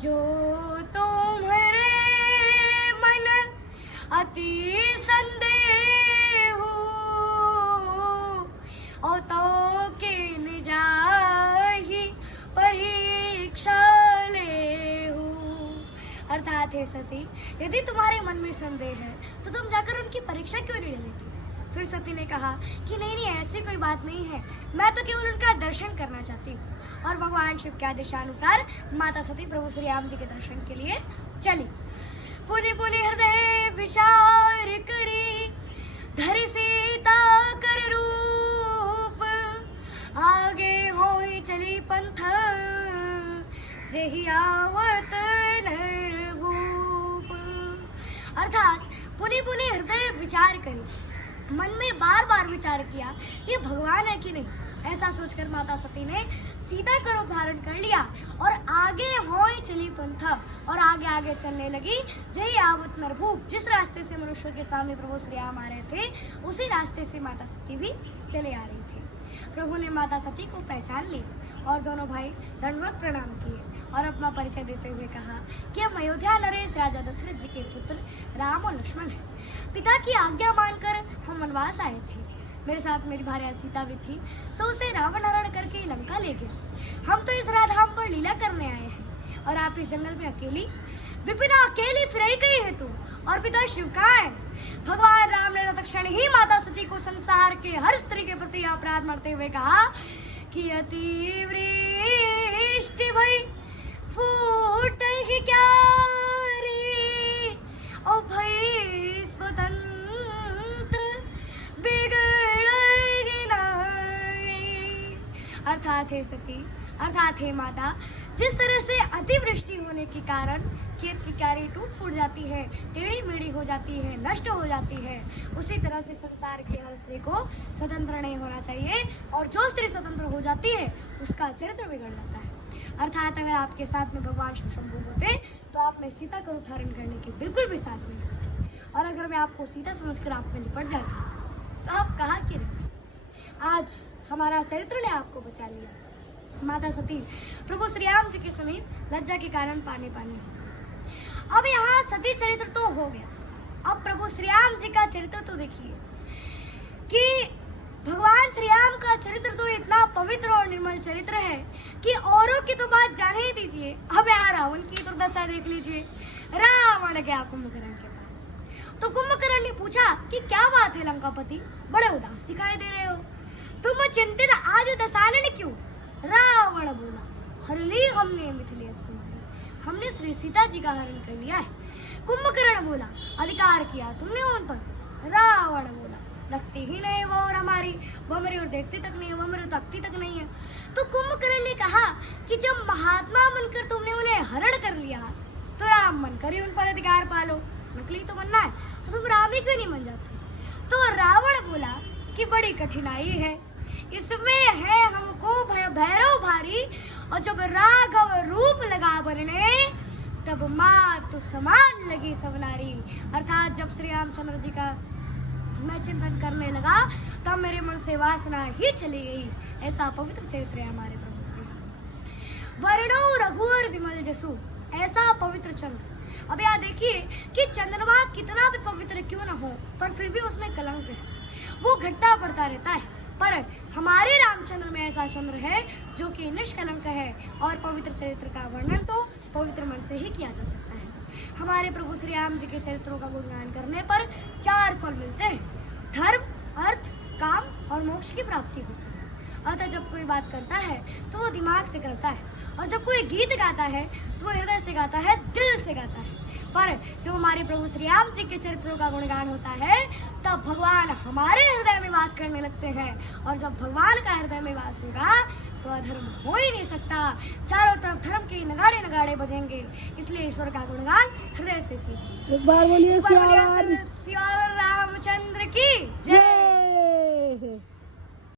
जो तुम्हारे मन अति संदेह और तो के निजाही परीक्षा ले। अर्थात हे सती, यदि तुम्हारे मन में संदेह है तो तुम जाकर उनकी परीक्षा क्यों नहीं लेती? फिर सती ने कहा कि नहीं, ऐसी कोई बात नहीं है, मैं तो केवल उनका दर्शन करना चाहती हूँ। और भगवान शिव के आदेशानुसार माता सती प्रभु श्री राम जी के दर्शन के लिए चली। पुनि पुनि हृदय विचार करी, धरि सीता कर रूप, आगे होई चली पंथ, जेहि आवत नरभूप। अर्थात पुनि पुनि हृदय विचार करी, मन में बार बार विचार किया ये भगवान है कि नहीं। ऐसा सोचकर माता सती ने सीता का रूप धारण कर लिया और आगे होई चली पंथ, और आगे आगे चलने लगी। जय आवत नरभूप, जिस रास्ते से मनुष्यों के सामने प्रभु श्री राम आ रहे थे उसी रास्ते से माता सती भी चले आ रही थी। प्रभु ने माता सती को पहचान ली और दोनों भाई दंडवत प्रणाम किए और अपना परिचय देते हुए कहा कि हम अयोध्या नरेश राजा दशरथ जी के पुत्र राम और लक्ष्मण हैं। पिता की आज्ञा मानकर हम वनवास आए थे। मेरे साथ मेरी भार्या सीता भी थी, सो उसे रावण हरण करके लंका ले गया। हम तो इस राधाम पर लीला करने आए हैं और आप इस जंगल में अकेली, विपिना अकेली फिर गई है तू, और पिता शिव कहाँ है? भगवान राम ने तत्क्षण ही माता सती को संसार के हर स्त्री के प्रति अपराध मानते हुए कहा कि अतिवृष्टि भई फूट ही क्या रे, ओ भई स्वतंत्र बिगड़ेगी नारी। अर्थात हे सती, अर्थात हे माता, जिस तरह से अतिवृष्टि होने के कारण खेत की क्यारी टूट फूट जाती है, टेढ़ी मेढ़ी हो जाती है, नष्ट हो जाती है, उसी तरह से संसार की हर स्त्री को स्वतंत्र नहीं होना चाहिए, और जो स्त्री स्वतंत्र हो जाती है उसका चरित्र बिगड़ जाता है। अर्थात अगर आपके साथ में भगवान शिव शंभू होते तो आप में सीता का रूप धारण करने की बिल्कुल भी साहस नहीं होती, और अगर मैं आपको सीता समझकर आप में लिपट जाती तो आप कहाँ की रहती? आज हमारा चरित्र ने आपको बचा लिया। माता सती प्रभु श्री राम जी के समीप लज्जा के कारण पानी पानी हो। अब यहाँ सती चरित्र तो हो गया, अब प्रभु श्री राम जी का चरित्र तो देखिए कि भगवान श्री राम का चरित्र तो इतना पवित्र और निर्मल चरित्र है कि औरों की तो बात जाने ही दीजिए। अब यहाँ रावण की दुर्दशा देख लीजिए। रावण गया कुंभकर्ण के पास, तो कुंभकर्ण ने पूछा कि क्या बात है लंकापति, बड़े उदास दिखाई दे रहे हो, तुम चिंतित आज दशानन क्यों? रावण बोला, हर ली हमने मिथिलेश कुमारी, हमने श्री सीता जी का हरण कर लिया है। कुंभकर्ण बोला, अधिकार किया तुमने उन पर? रावण बोला, लगती ही नहीं वो और हमारी, वो मेरी और देखती तक नहीं है, वो मेरी तकती तक नहीं है। तो कुंभकर्ण ने कहा कि जब महात्मा बनकर तुमने उन्हें हरण कर लिया तो राम बनकर ही उन पर अधिकार पालो, नकली तो बनना है तो तुम राम ही क्यों नहीं बन जाते? तो रावण बोला कि बड़ी कठिनाई है, इसमें है हमको भैरव भारी, और जब राघव रूप लगा बनने तब मातु समान लगी सब नारी। अर्थात जब श्री रामचंद्र जी का मैं चिंतन करने लगा तब मेरे मन से वासना ही चली गई। ऐसा पवित्र चरित्र है हमारे प्रभु श्री राम। वर्णो रघुवर विमल जसु, ऐसा पवित्र चंद्र। अब यहाँ देखिए कि चंद्रमा कितना भी पवित्र क्यों ना हो पर फिर भी उसमें कलंक है, वो घटता बढ़ता रहता है। पर हमारे रामचंद्र में ऐसा चंद्र है जो कि निष्कलंक है, और पवित्र चरित्र का वर्णन तो पवित्र मन से ही किया जा सकता है। हमारे प्रभु श्री राम जी के चरित्रों का गुणगान करने पर 4 फल मिलते हैं, धर्म, अर्थ, काम और मोक्ष की प्राप्ति होती है। अतः जब कोई बात करता है तो वो दिमाग से करता है, और जब कोई गीत गाता है तो वो हृदय से गाता है, दिल से गाता है। पर जब हमारे प्रभु श्री राम जी के चरित्रों का गुणगान होता है तब भगवान हमारे हृदय में वास करने लगते हैं, और जब भगवान का हृदय में वास होगा तो अधर्म हो ही नहीं सकता। चारों तरफ धर्म के नगाड़े नगाड़े बजेंगे, इसलिए ईश्वर का गुणगान हृदय से कीजिए। एक बार बोलिए श्री रामचंद्र की जय।